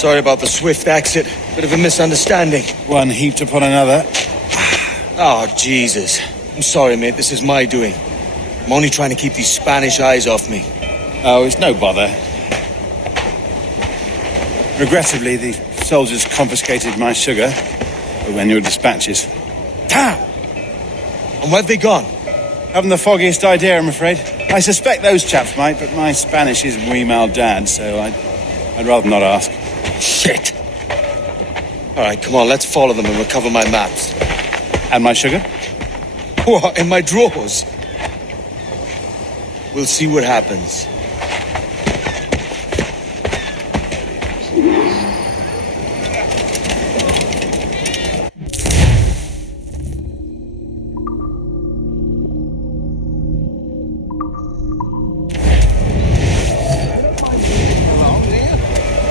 Sorry about the swift exit. Bit of a misunderstanding. One heaped upon another. Oh, Jesus. I'm sorry, mate. This is my doing. I'm only trying to keep these Spanish eyes off me. Oh, it's no bother. Regrettably, the soldiers confiscated my sugar when your dispatches. Damn! And where have they gone? Haven't the foggiest idea, I'm afraid. I suspect those chaps might, but my Spanish is muy mal dad, so I'd rather not ask. Shit! All right, come on, let's follow them and recover my maps. And my sugar? What, in my drawers? We'll see what happens.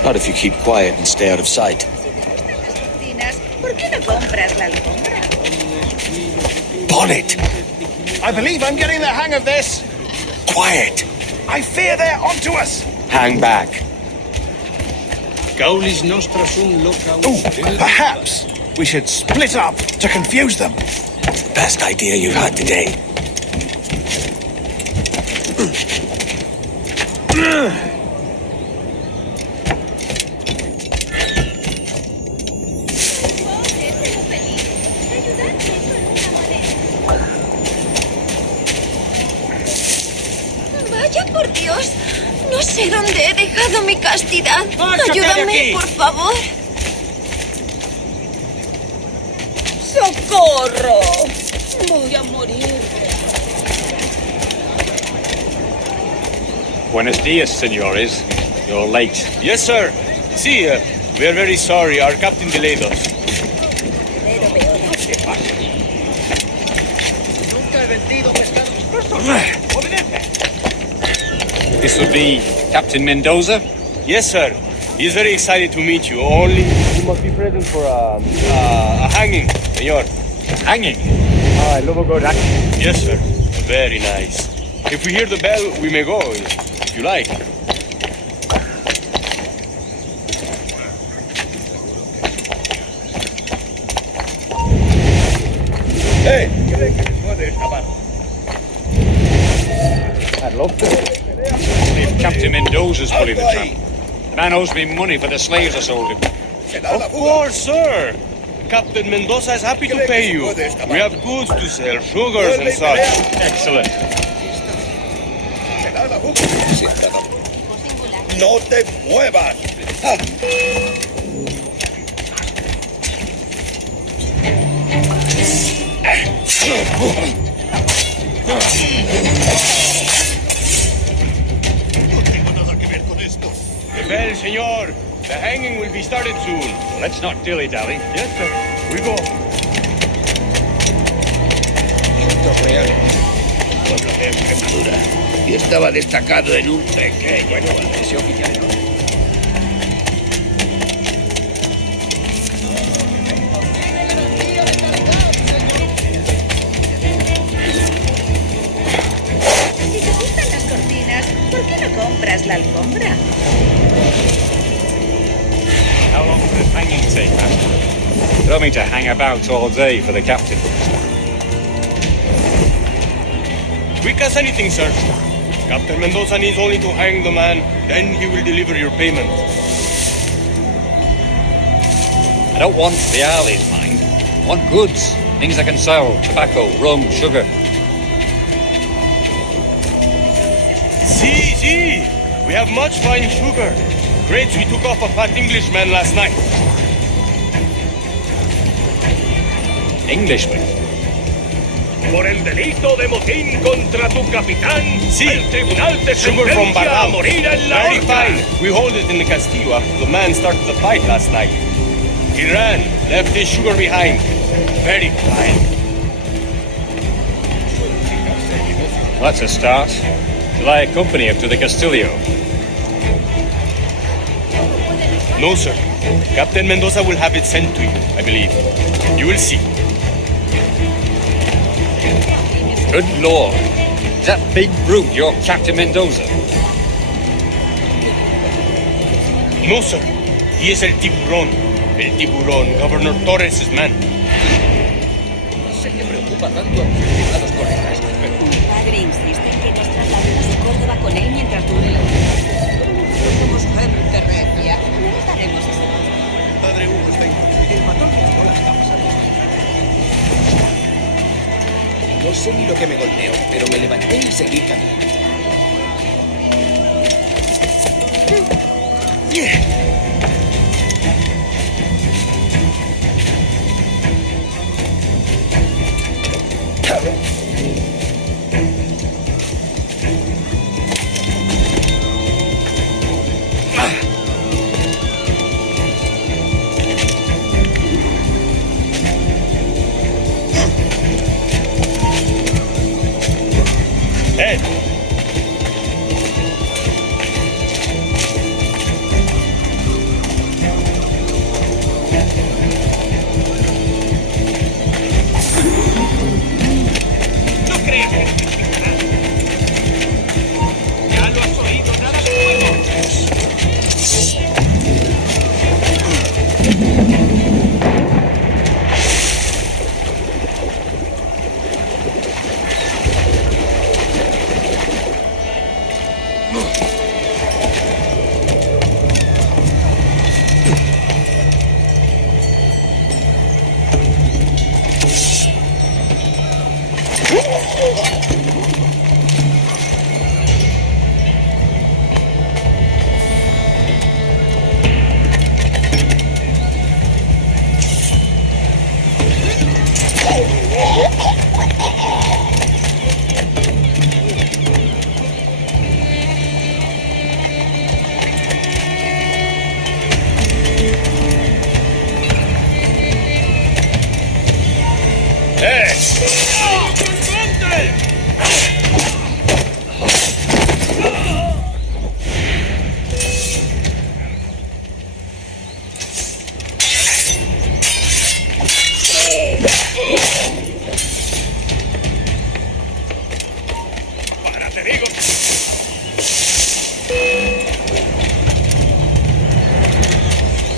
Not if you keep quiet and stay out of sight. Bonnet! I believe I'm getting the hang of this. Quiet! I fear they're onto us. Hang back. Oh, perhaps we should split up to confuse them. Best idea you've had today. Vaya por Dios, no sé dónde he dejado mi castidad. Ayúdame, por favor. ¡Socorro! Voy a morir. Buenos dias, senores. You're late. Yes, sir. See, we are very sorry. Our captain delayed us. This would be Captain Mendoza? Yes, sir. He is very excited to meet you. Only you must be present for a hanging, senor. Hanging? I love a good hanging. Yes, sir. Very nice. If we hear the bell, we may go, if you like. Hey! I'd love to. If Captain Mendoza's pulling the trap. The man owes me money for the slaves I sold him. Of course, sir. Captain Mendoza is happy to pay you. We have goods to sell, sugars and such. Excellent. ¡No te muevas! The bell, senor. The hanging will be started soon. Let's not dilly-dally. Yes, sir. We go. Pueblo de Extremadura. Y estaba destacado en un pequeño oficial. Si te gustan las cortinas, ¿por qué no compras la alfombra? How long will this hanging take, man? Don't mean to hang about all day for the captain. Quick as anything, sir. Captain Mendoza needs only to hang the man, then he will deliver your payment. I don't want the alleys, mind. I want goods. Things I can sell. Tobacco, rum, sugar. See. We have much fine sugar. Grapes we took off a fat Englishman last night. Englishman? Por el delito de motín contra tu capitán, Sí. el tribunal te Sugar from sentencia a Barral. morir en la Very horca. fine. We hold it in the Castillo after the man started the fight last night. He ran, left his sugar behind. Very fine. Well, that's a start. Shall I accompany him to the Castillo? No, sir. Captain Mendoza will have it sent to you, I believe. You will see. Good Lord. Is that big brute your Captain Mendoza? No, sir. He is el tiburón. El tiburón, Governor Torres' man. No sé qué preocupa tanto a los diputados colegas, pero Padre insiste en que nos traslademos a Córdoba con él mientras dure la somos gente regia. No les daremos ese paso. Padre Hugo está y el patrón no la está pasando. no sé ni lo que me golpeó, pero me levanté y seguí caminando.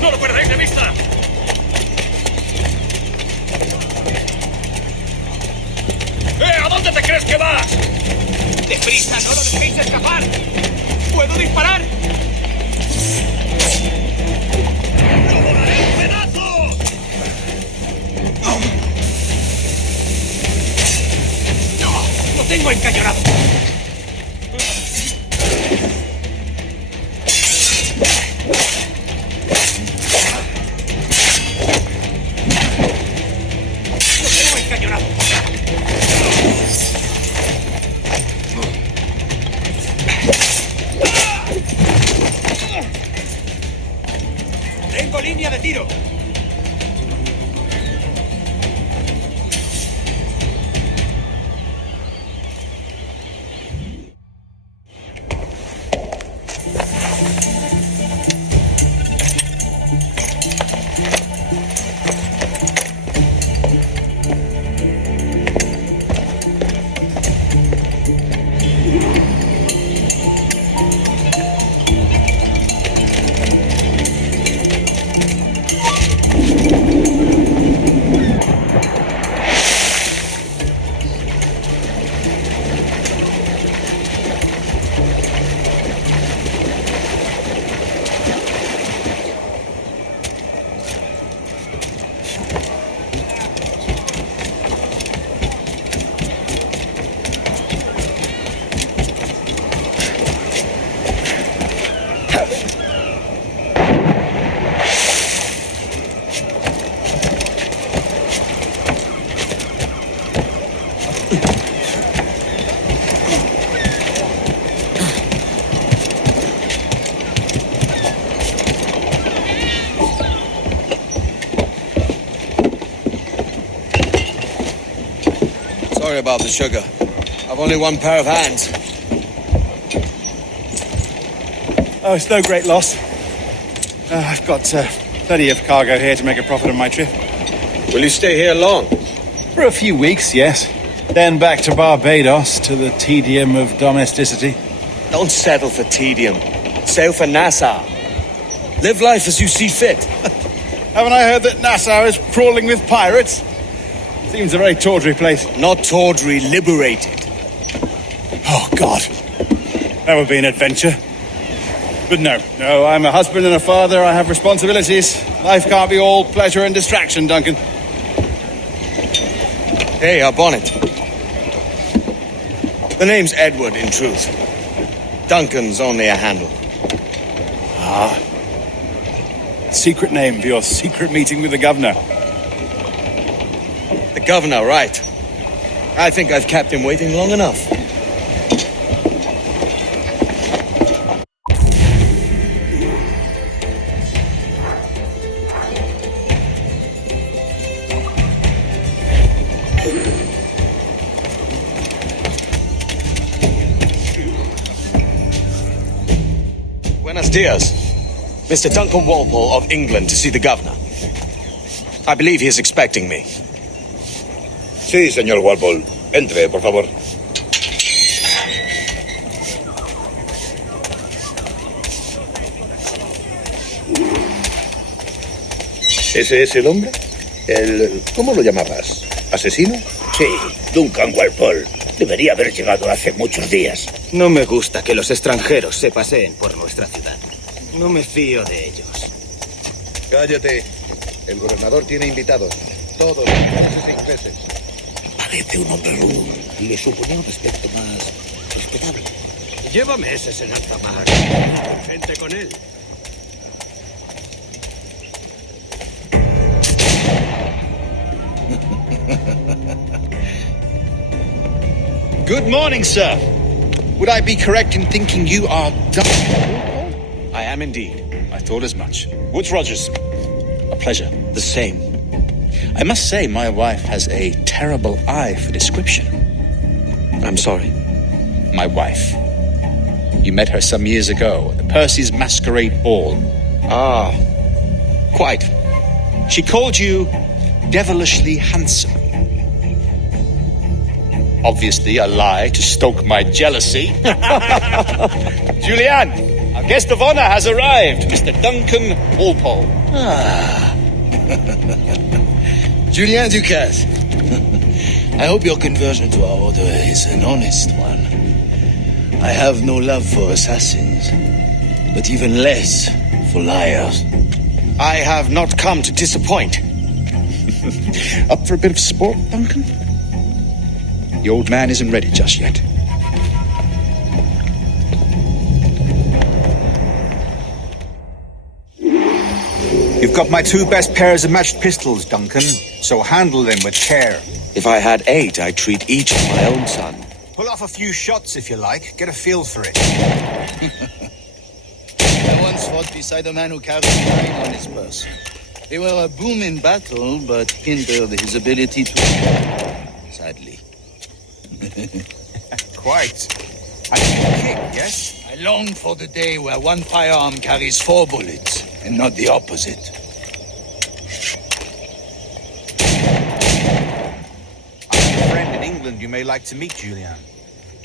¡No lo perdáis de vista! ¿A dónde te crees que vas? ¡Deprisa! ¡No lo dejéis escapar! ¿Puedo disparar? ¡Lo volaré en pedazos! ¡No! ¡Lo tengo encañonado! ¡Tengo línea de tiro! Sorry about the sugar. I've only one pair of hands. Oh, it's no great loss. I've got plenty of cargo here to make a profit on my trip. Will you stay here long? For a few weeks, yes. Then back to Barbados, to the tedium of domesticity. Don't settle for tedium. Sail for Nassau. Live life as you see fit. Haven't I heard that Nassau is crawling with pirates? Seems a very tawdry place. Not tawdry, liberated. Oh, God. That would be an adventure. But no, I'm a husband and a father. I have responsibilities. Life can't be all pleasure and distraction, Duncan. Hey, our bonnet. The name's Edward, in truth. Duncan's only a handle. Secret name for your secret meeting with the governor. The governor, right. I think I've kept him waiting long enough. Buenos dias. Mr. Duncan Walpole of England to see the governor. I believe he is expecting me. Sí, señor Walpole. Entre, por favor. ¿Ese es el hombre? ¿Cómo lo llamabas? ¿Asesino? Sí, Duncan Walpole. Debería haber llegado hace muchos días. No me gusta que los extranjeros se paseen por nuestra ciudad. No me fío de ellos. Cállate. El gobernador tiene invitados. Todos franceses e ingleses. Parece un hombre rudo. Le suponía un aspecto más respetable. Llévame ese senaltamar. Gente con él. Good morning, sir. Would I be correct in thinking you are Duncan? I am indeed. I thought as much. Woods Rogers. A pleasure. The same. I must say my wife has a terrible eye for description. I'm sorry. My wife. You met her some years ago at the Percy's Masquerade Ball. Ah, quite. She called you devilishly handsome. Obviously a lie to stoke my jealousy. Julianne, our guest of honor has arrived, Mr. Duncan Walpole. Julien Ducasse. I hope your conversion to our order is an honest one. I have no love for assassins, but even less for liars. I have not come to disappoint. Up for a bit of sport, Duncan? The old man isn't ready just yet. You've got my two best pairs of matched pistols, Duncan, so handle them with care. If I had 8, I'd treat each my own son. Pull off a few shots if you like. Get a feel for it. I once fought beside a man who carried 9 on his person. They were a boom in battle, but hindered his ability to... sadly. Quite. I can kick, yes? I long for the day where one firearm carries 4 bullets, and not the opposite. I have a friend in England you may like to meet, Julian.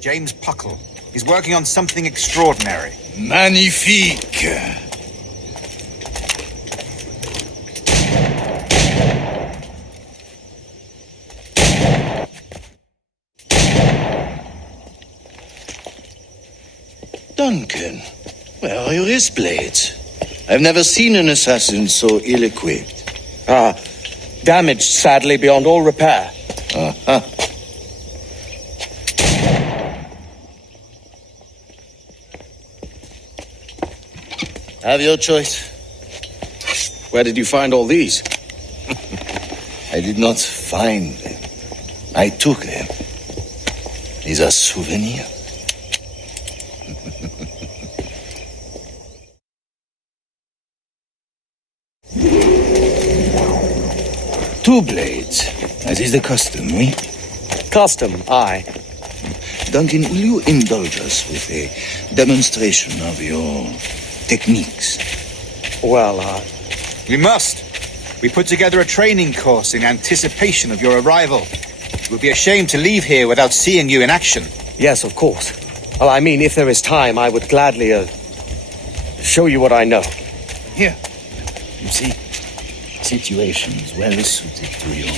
James Puckle. He's working on something extraordinary. Magnifique! Duncan, where are your wrist blades? I've never seen an assassin so ill-equipped. Ah, damaged sadly beyond all repair. Uh-huh. Have your choice. Where did you find all these? I did not find them. I took them. These are souvenirs. Two blades, as is the custom, oui? Custom, aye. Duncan, will you indulge us with a demonstration of your techniques? Well, We must. We put together a training course in anticipation of your arrival. It would be a shame to leave here without seeing you in action. yes, of course. Well, I mean, if there is time, I would gladly, show you what I know. Here. You see? Situations well suited to your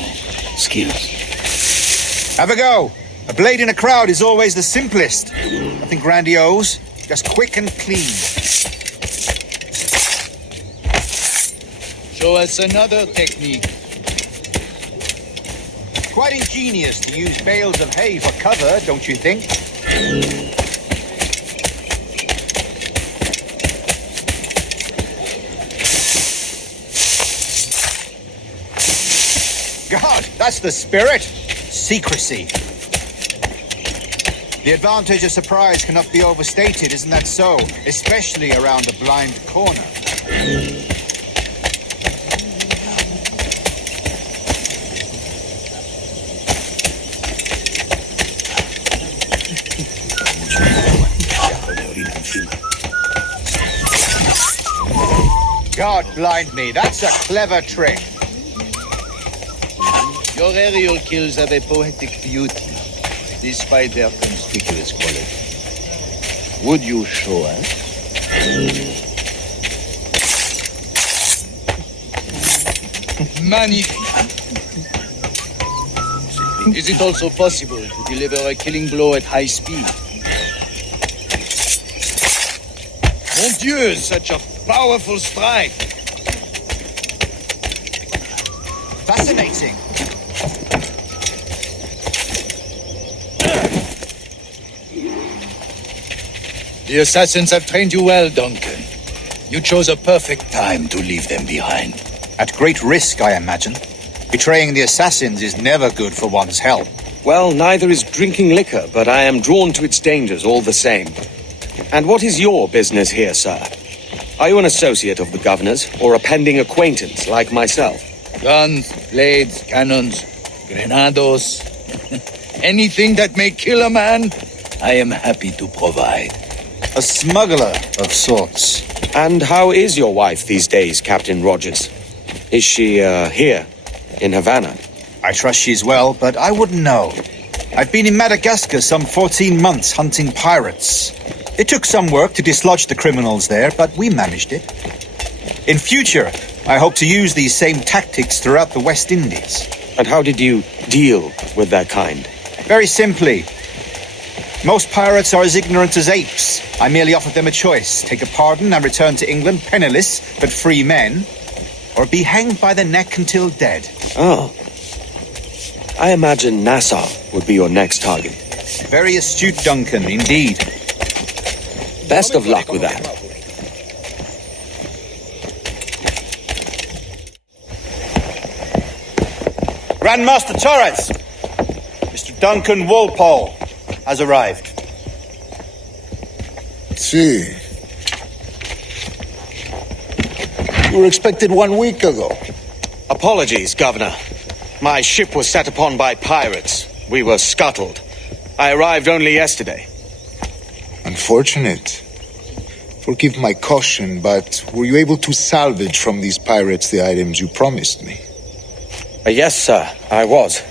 skills. Have a go. A blade in a crowd is always the simplest. Nothing grandiose, just quick and clean. Show us another technique. Quite ingenious to use bales of hay for cover, don't you think? God, that's the spirit. Secrecy. The advantage of surprise cannot be overstated, isn't that so? Especially around a blind corner. God blind me, that's a clever trick. Your aerial kills have a poetic beauty, despite their conspicuous quality. Would you show us? Magnifique! Is it also possible to deliver a killing blow at high speed? Mon Dieu, such a powerful strike! Fascinating. The assassins have trained you well, Duncan. You chose a perfect time to leave them behind. At great risk, I imagine. Betraying the assassins is never good for one's health. Well, neither is drinking liquor, but I am drawn to its dangers all the same. And what is your business here, sir? Are you an associate of the governor's, or a pending acquaintance like myself? Guns, blades, cannons, grenados. Anything that may kill a man, I am happy to provide. A smuggler of sorts. And how is your wife these days, Captain Rogers? Is she, here, in Havana? I trust she's well, but I wouldn't know. I've been in Madagascar some 14 months hunting pirates. It took some work to dislodge the criminals there, but we managed it. In future, I hope to use these same tactics throughout the West Indies. And how did you deal with that kind? Very simply. Most pirates are as ignorant as apes. I merely offered them a choice. Take a pardon and return to England penniless, but free men, or be hanged by the neck until dead. Oh. I imagine Nassau would be your next target. Very astute, Duncan, indeed. Best of luck with that. Grandmaster Torres! Mr. Duncan Walpole has arrived. See. You were expected 1 week ago. Apologies, Governor. My ship was set upon by pirates. We were scuttled. I arrived only yesterday. Unfortunate. Forgive my caution, but were you able to salvage from these pirates the items you promised me? Yes, sir, I was.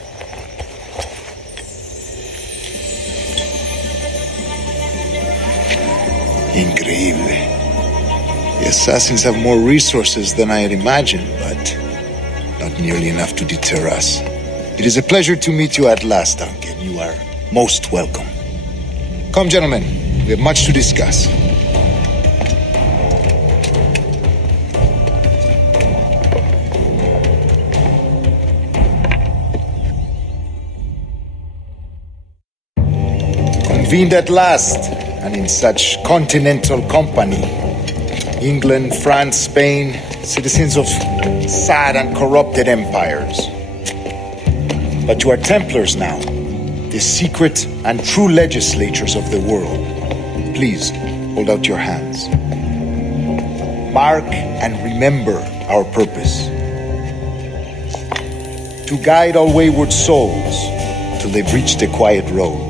Increíble. The assassins have more resources than I had imagined, but not nearly enough to deter us. It is a pleasure to meet you at last, Duncan. You are most welcome. Come, gentlemen. We have much to discuss. Convened at last, and in such continental company. England, France, Spain, citizens of sad and corrupted empires. But you are Templars now, the secret and true legislators of the world. Please, hold out your hands. Mark and remember our purpose. To guide all wayward souls till they've reached the quiet road.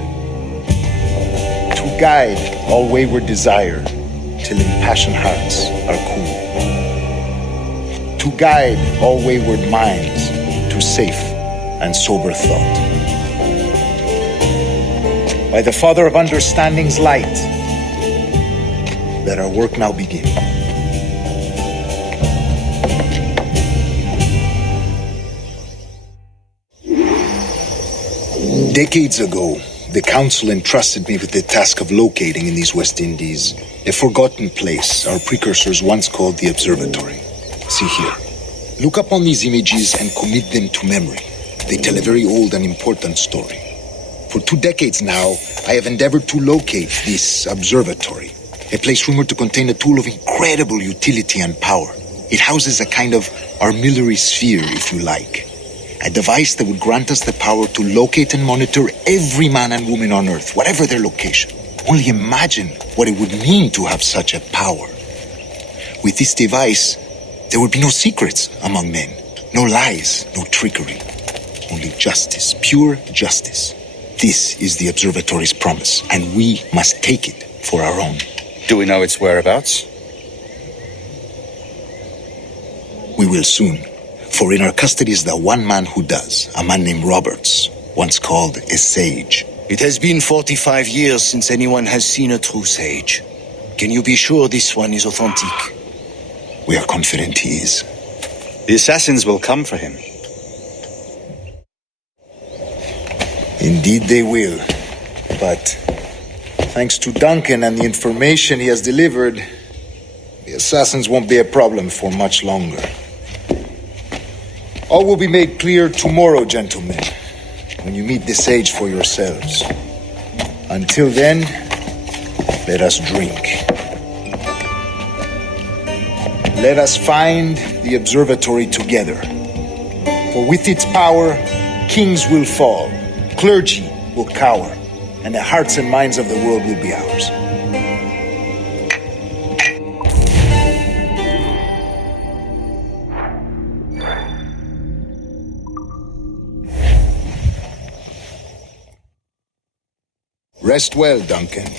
To guide all wayward desire till impassioned hearts are cool. To guide all wayward minds to safe and sober thought. By the Father of Understanding's light, let our work now begin. Decades ago, the Council entrusted me with the task of locating in these West Indies a forgotten place our precursors once called the Observatory. See here. Look upon these images and commit them to memory. They tell a very old and important story. For 2 decades now, I have endeavored to locate this observatory, a place rumored to contain a tool of incredible utility and power. It houses a kind of armillary sphere, if you like. A device that would grant us the power to locate and monitor every man and woman on Earth, whatever their location. Only imagine what it would mean to have such a power. With this device, there would be no secrets among men, no lies, no trickery. Only justice, pure justice. This is the observatory's promise, and we must take it for our own. Do we know its whereabouts? We will soon, for in our custody is the one man who does, a man named Roberts, once called a sage. It has been 45 years since anyone has seen a true sage. Can you be sure this one is authentic? We are confident he is. The assassins will come for him. Indeed they will. But thanks to Duncan and the information he has delivered, the assassins won't be a problem for much longer. All will be made clear tomorrow, gentlemen, when you meet the sage for yourselves. Until then, let us drink. Let us find the observatory together. For with its power, kings will fall, clergy will cower, and the hearts and minds of the world will be ours. Rest well, Duncan.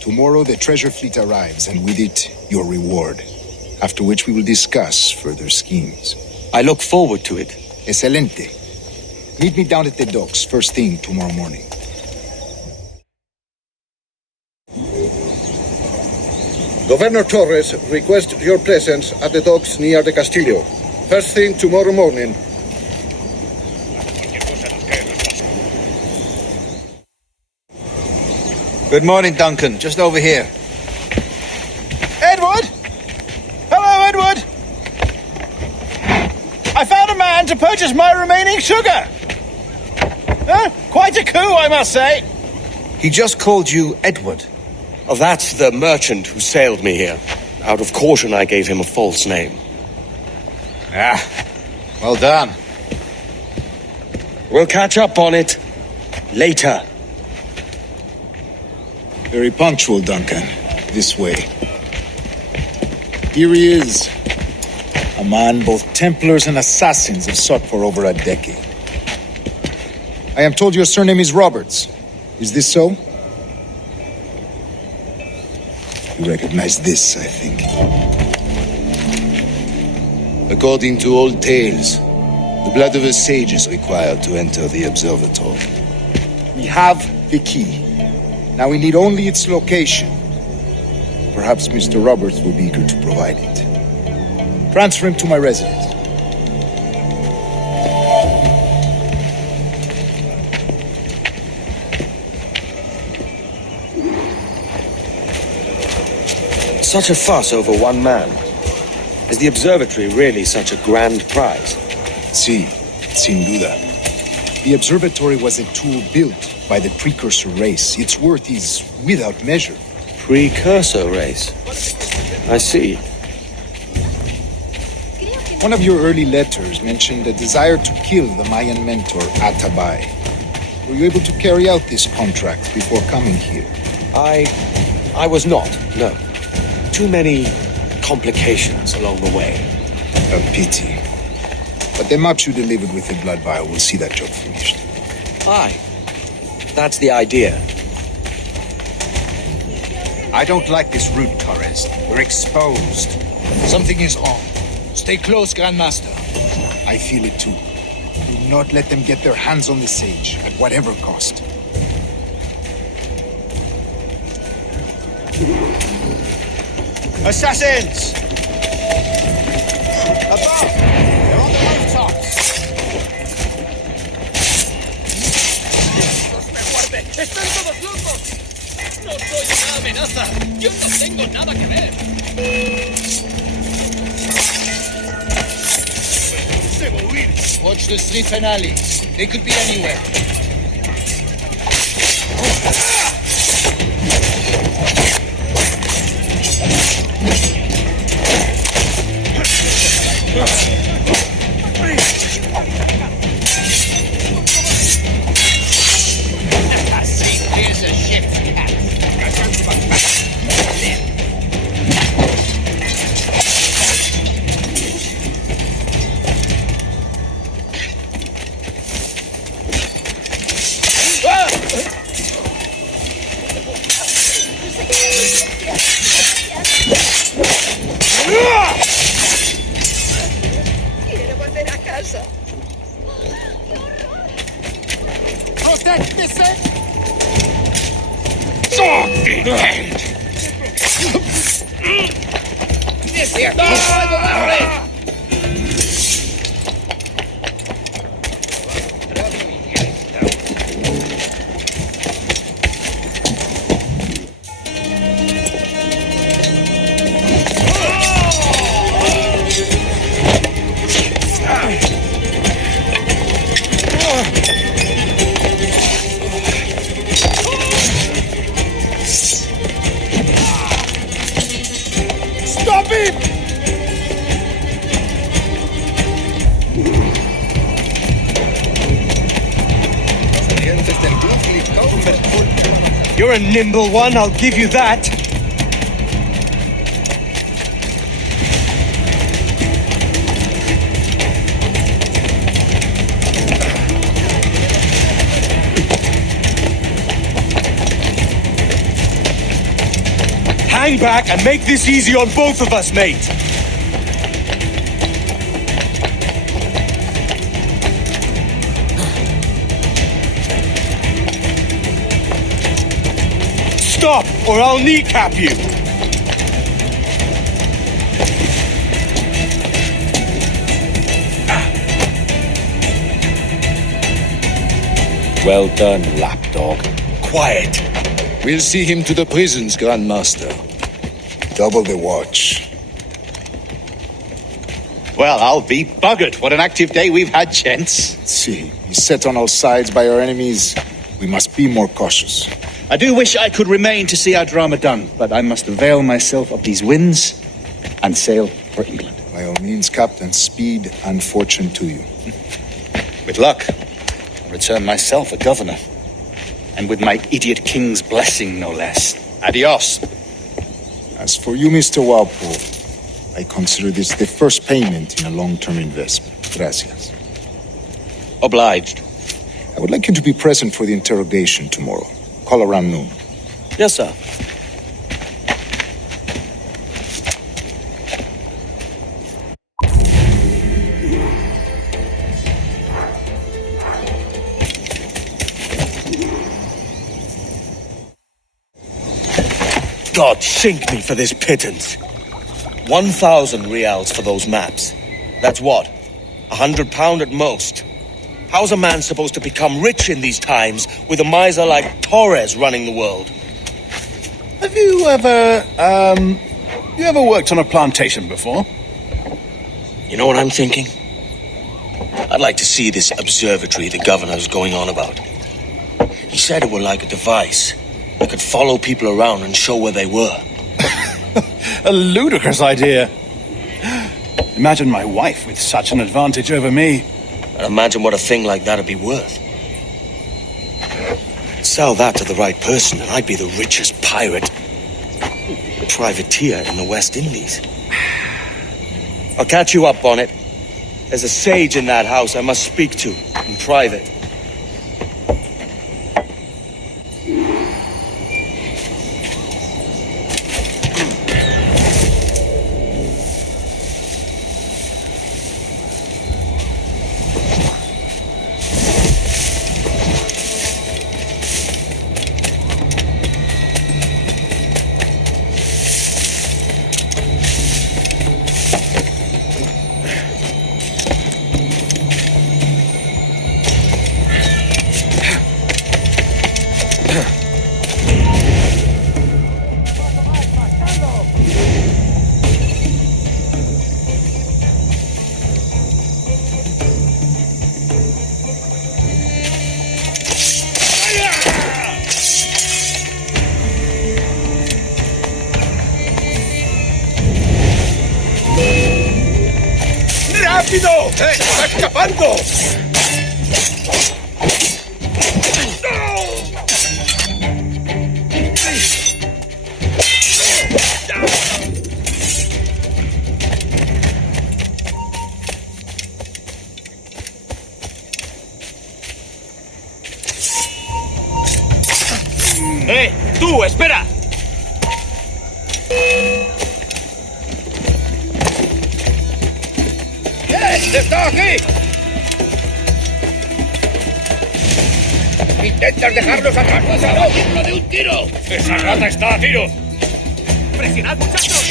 Tomorrow the treasure fleet arrives, and with it, your reward. After which we will discuss further schemes. I look forward to it. Excelente. Meet me down at the docks first thing tomorrow morning. Governor Torres requests your presence at the docks near the Castillo. First thing tomorrow morning. Good morning, Duncan. Just over here. Edward! Hello, Edward! I found a man to purchase my remaining sugar! Quite a coup, I must say. He just called you Edward. Oh, that's the merchant who sailed me here. Out of caution, I gave him a false name. Ah, well done. We'll catch up on it later. Very punctual, Duncan. This way. Here he is. A man both Templars and assassins have sought for over a decade. I am told your surname is Roberts. Is this so? You recognize this, I think. According to old tales, the blood of a sage is required to enter the observatory. We have the key. Now we need only its location. Perhaps Mr. Roberts will be eager to provide it. Transfer him to my residence. Such a fuss over one man. Is the observatory really such a grand prize? Si, sin duda. The observatory was a tool built by the precursor race. Its worth is without measure. Precursor race? I see. One of your early letters mentioned a desire to kill the Mayan mentor, Atabay. Were you able to carry out this contract before coming here? I was not, no. Too many complications along the way. A pity. But the maps you delivered with the blood vial will see that job finished. Aye. That's the idea. I don't like this route, Torres. We're exposed. Something is wrong. Stay close, Grandmaster. I feel it too. Do not let them get their hands on the sage, at whatever cost. Assassins! Above! They're on the rooftops! Watch the streets and alleys. They could be anywhere. Here's a ship, Quiero volver a casa. ¡Desde aquí puedo darle! Stop him! You're a nimble one, I'll give you that. Hang back and make this easy on both of us, mate. Stop, or I'll kneecap you. Well done, lapdog. Quiet. We'll see him to the prisons, Grandmaster. Double the watch. Well, I'll be buggered. What an active day we've had, gents. See, beset on all sides by our enemies, we must be more cautious. I do wish I could remain to see our drama done, but I must avail myself of these winds and sail for England. By all means, Captain, speed and fortune to you. With luck, I'll return myself a governor. And with my idiot king's blessing, no less. Adios. As for you, Mr. Walpole, I consider this the first payment in a long-term investment. Gracias. Obliged. I would like you to be present for the interrogation tomorrow. Call around noon. Yes, sir. God sink me for this pittance. 1,000 reals for those maps. That's what? £100 at most. How's a man supposed to become rich in these times with a miser like Torres running the world? Have you ever worked on a plantation before? You know what I'm thinking? I'd like to see this observatory the governor's going on about. He said it were like a device that could follow people around and show where they were. A ludicrous idea. Imagine my wife with such an advantage over me. And imagine what a thing like that'd be worth. Sell that to the right person and I'd be the richest pirate, privateer in the West Indies. I'll catch you up on it. There's a sage in that house I must speak to in private. ¡Rápido! ¡Está escapando! ¡Tú, espera! ¡Está aquí! ¿Intentas dejarlos atrás? ¡Vas a batirlo de un tiro! ¡Esa rata está a tiro! ¡Presionad, muchachos!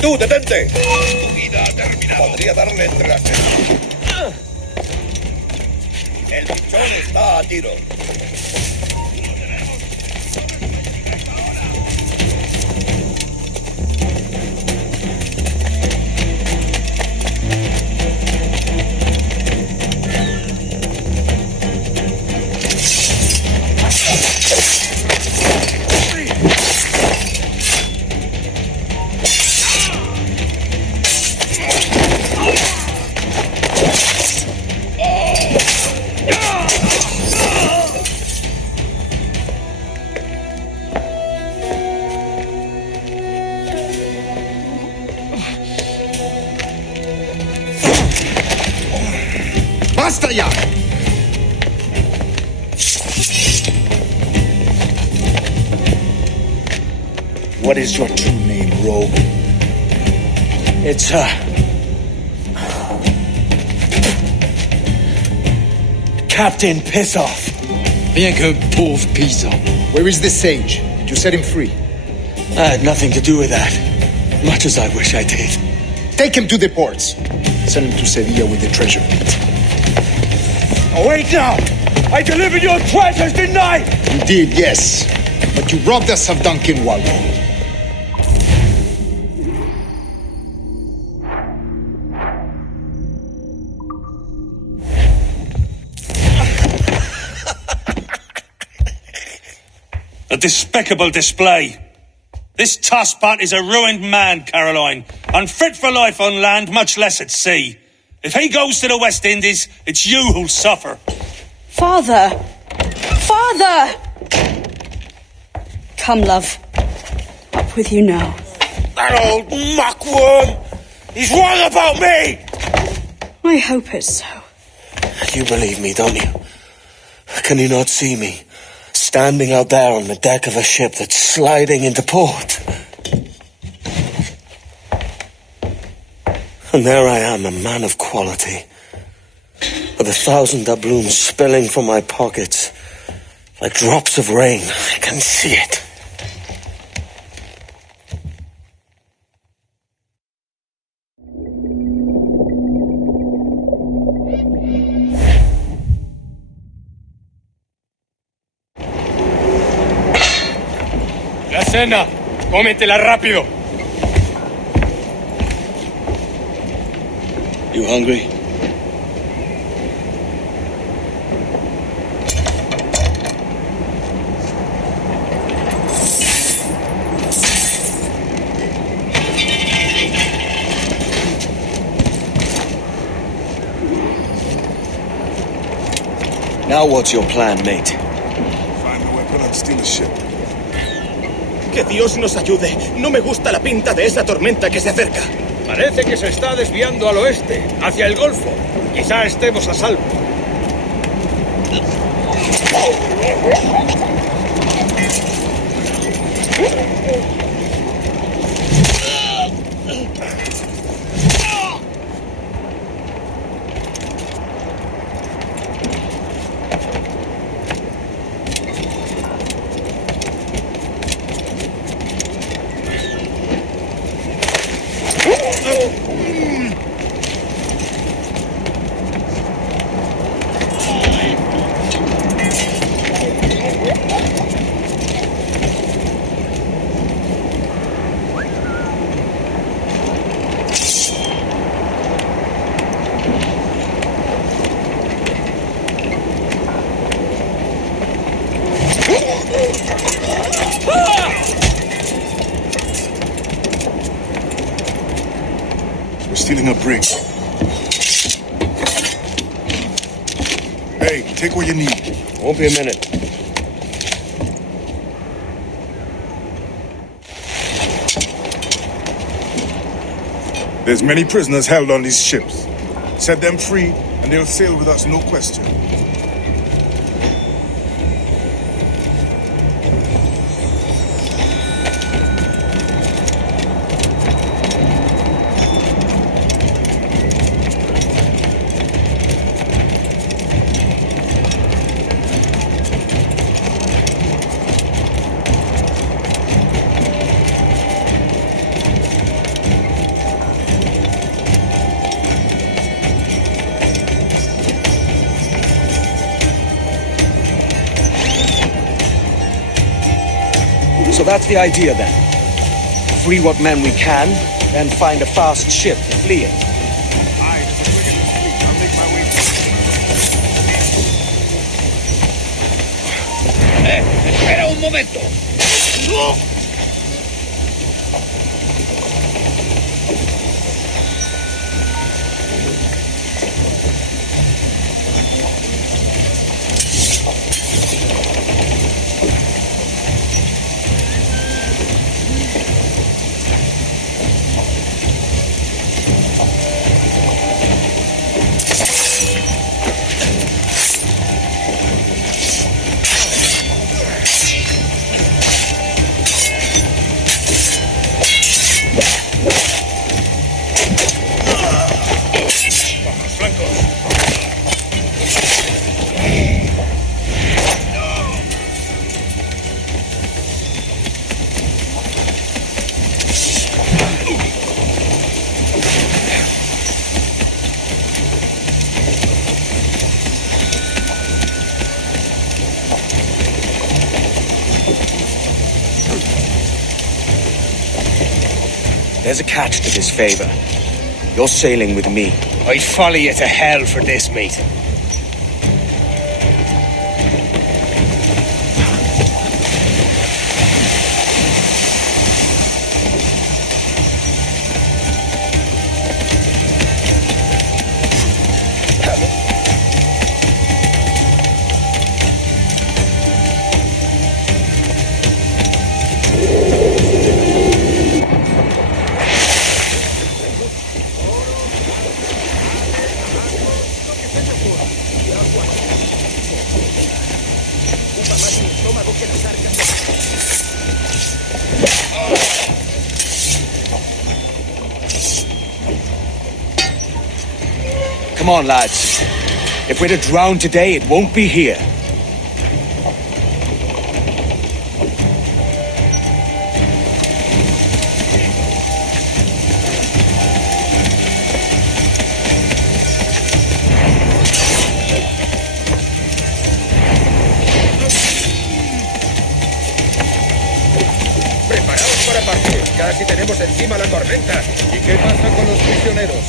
¡Tú, detente! Tu vida ha terminado. Podría darle entre las tetas. El bichón está a tiro. ¡Basta ya! What is your true name, rogue? It's, Captain Pissoff. Bien que pauvre paysan. Where is the sage? Did you set him free? I had nothing to do with that. Much as I wish I did. Take him to the ports. Send him to Sevilla with the treasure. Oh, wait now! I delivered your treasures, didn't I? You did, yes. But you robbed us of Duncanwallo. A despicable display. This tosspot is a ruined man, Caroline. Unfit for life on land, much less at sea. If he goes to the West Indies, it's you who'll suffer. Father! Father! Come, love. Up with you now. That old muckworm! He's wrong about me! I hope it's so. You believe me, don't you? Can you not see me? Standing out there on the deck of a ship that's sliding into port. And there I am, a man of quality, with 1,000 doubloons spilling from my pockets like drops of rain. I can see it. La cena, cómetela rápido. You hungry? Now what's your plan, mate? Find the weapon and steal the ship. Que Dios nos ayude. No me gusta la pinta de esa tormenta que se acerca. Parece que se está desviando al oeste, hacia el Golfo. Quizá estemos a salvo. We're stealing a brig. Hey, take what you need. Won't be a minute. There's many prisoners held on these ships. Set them free, and they'll sail with us, no question. So that's the idea then. Free what men we can, then find a fast ship to flee in. Espera un momento. ¡No! There's a catch to this favor. You're sailing with me. I'd follow you to hell for this, mate. Come on, lads. If we're to drown today, it won't be here. Preparaos para partir. Casi tenemos encima la tormenta. ¿Y qué pasa con los prisioneros?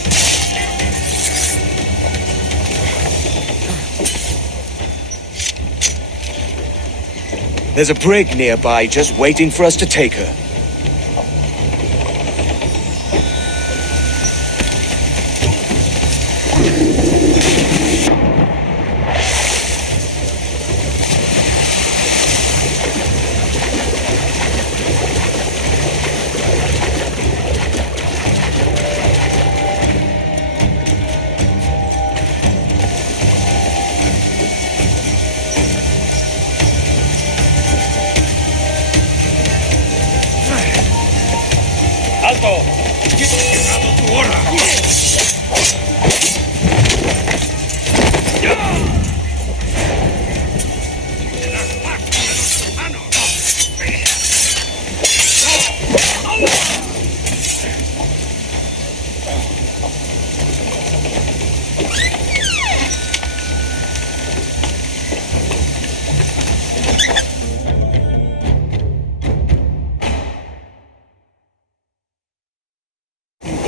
There's a brig nearby just waiting for us to take her. Alto! Llegado tu hora!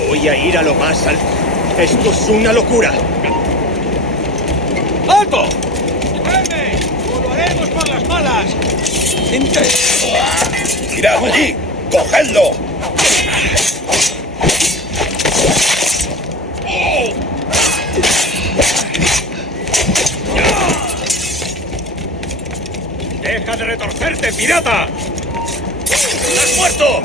Voy a ir a lo más alto. Esto es una locura. ¡Alto! ¡Jaime! ¡O lo haremos por las malas! ¡Mirad allí! ¡Cogedlo! ¡Deja de retorcerte, pirata! ¡Estás muerto!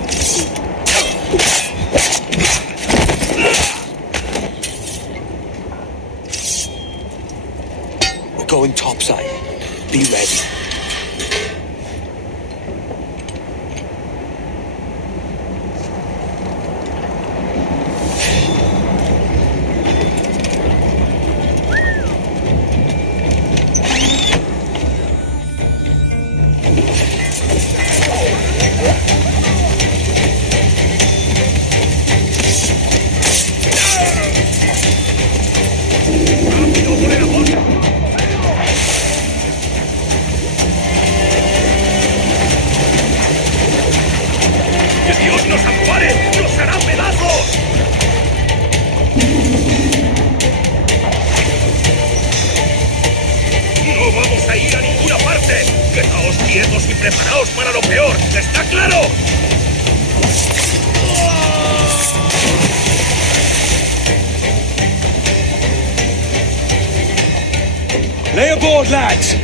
We're going topside. Be ready. ¡Que Dios nos ampare! ¡Nos hará pedazos! ¡No vamos a ir a ninguna parte! ¡Quedaos quietos y preparaos para lo peor! ¿Está claro? Lay aboard, lads!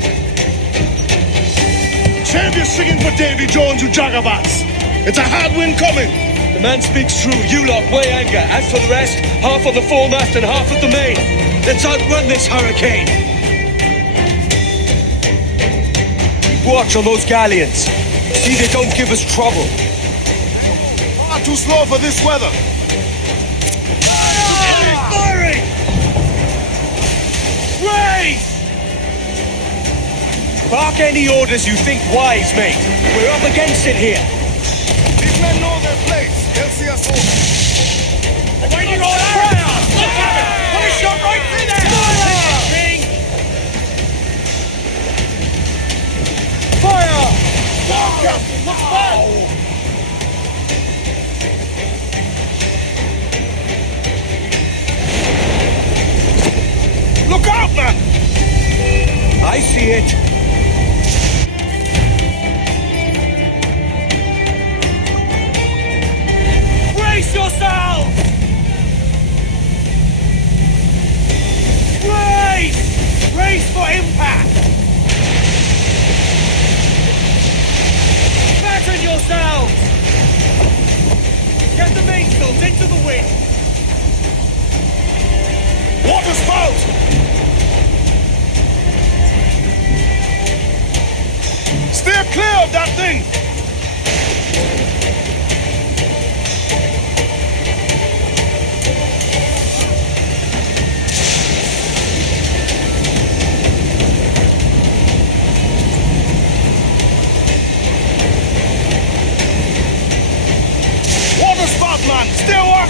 Save your singing for Davy Jones, you jagabats. It's a hard wind coming. The man speaks true. You lot weigh anchor. As for the rest, half on the foremast and half at the main. Let's outrun this hurricane. Keep watch on those galleons. See they don't give us trouble. Far too slow for this weather. Firing! Race! Bark any orders you think wise, mate. We're up against it here. These men know their place. They'll see us over. Waiting on fire! Put a shot right through there! Fire! Fire, Captain! Look back! Look out, man! I see it. Brace yourself! Brace! Brace for impact! Batten yourselves! Get the mainsails into the wind! Water spout! Steer clear of that thing! Water spout, man! Stay away!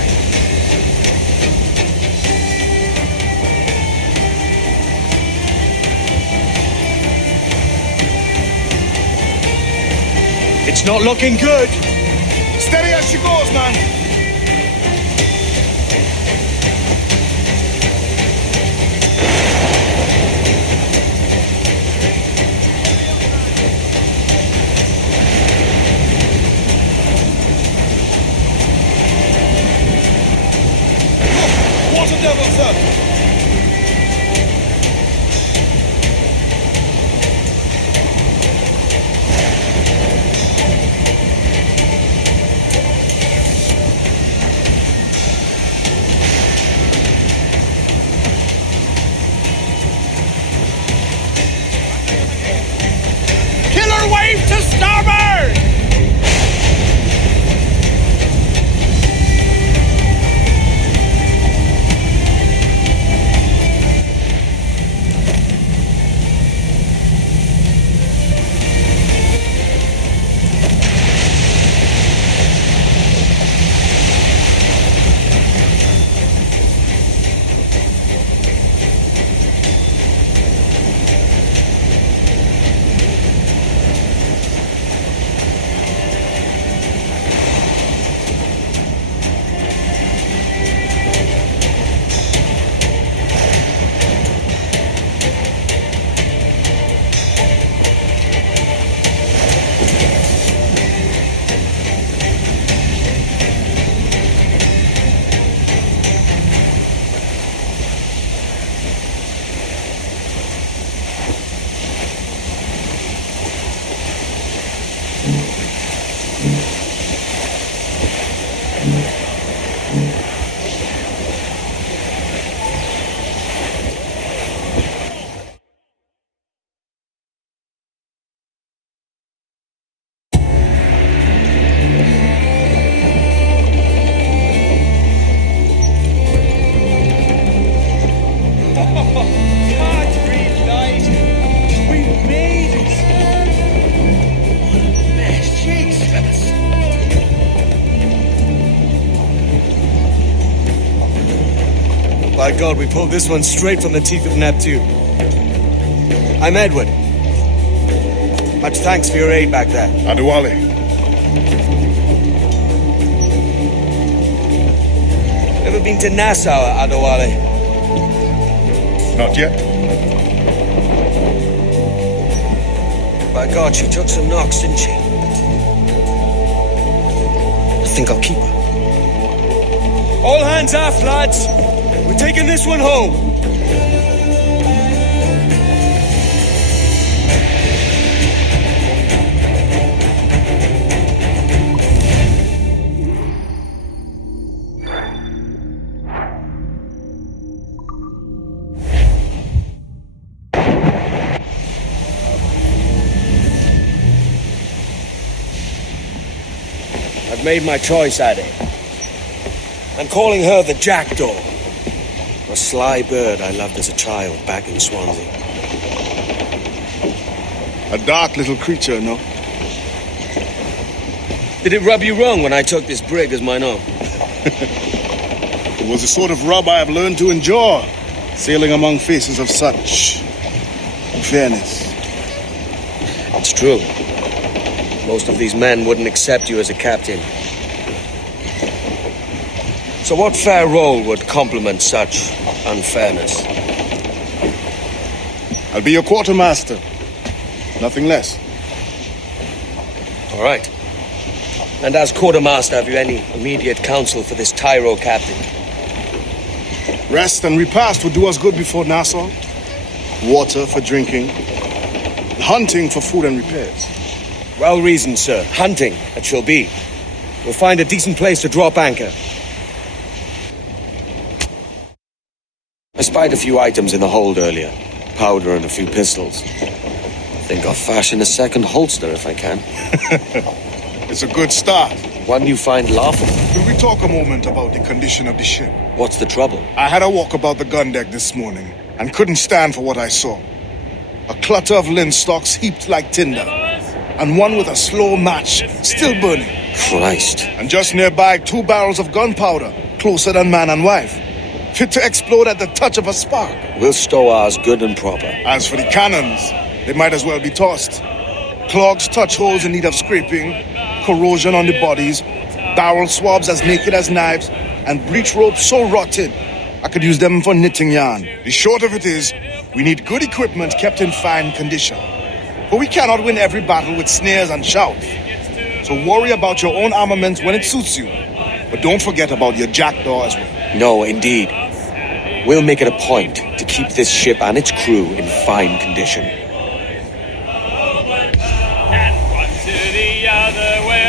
It's not looking good. Steady as she goes, man! Look! Water devil, sir! God, we pulled this one straight from the teeth of Neptune. I'm Edward. Much thanks for your aid back there. Adewale. Ever been to Nassau, Adewale? Not yet. By God, she took some knocks, didn't she? I think I'll keep her. All hands aft, lads! We're taking this one home! I've made my choice, Addy. I'm calling her the Jackdaw. A sly bird I loved as a child back in Swansea. A dark little creature, no? Did it rub you wrong when I took this brig as mine own? It was the sort of rub I have learned to endure, sailing among faces of such fairness. It's true. Most of these men wouldn't accept you as a captain. So what fair role would complement such unfairness? I'll be your quartermaster. Nothing less. All right. And as quartermaster, have you any immediate counsel for this Tyro captain? Rest and repast would do us good before Nassau. Water for drinking. Hunting for food and repairs. Well reasoned, sir. Hunting, it shall be. We'll find a decent place to drop anchor. I spied a few items in the hold earlier. Powder and a few pistols. I think I'll fashion a second holster if I can. It's a good start. One you find laughable. Will we talk a moment about the condition of the ship? What's the trouble? I had a walk about the gun deck this morning and couldn't stand for what I saw. A clutter of linstocks heaped like tinder, and one with a slow match still burning. Christ. And just nearby, 2 barrels of gunpowder, closer than man and wife, fit to explode at the touch of a spark. We'll stow ours good and proper. As for the cannons, they might as well be tossed. Clogs touch holes in need of scraping, corrosion on the bodies, barrel swabs as naked as knives, and breech ropes so rotted I could use them for knitting yarn. The short of it is, we need good equipment kept in fine condition. But we cannot win every battle with snares and shouts. So worry about your own armaments when it suits you. But don't forget about your Jackdaw as well. No, indeed. We'll make it a point to keep this ship and its crew in fine condition.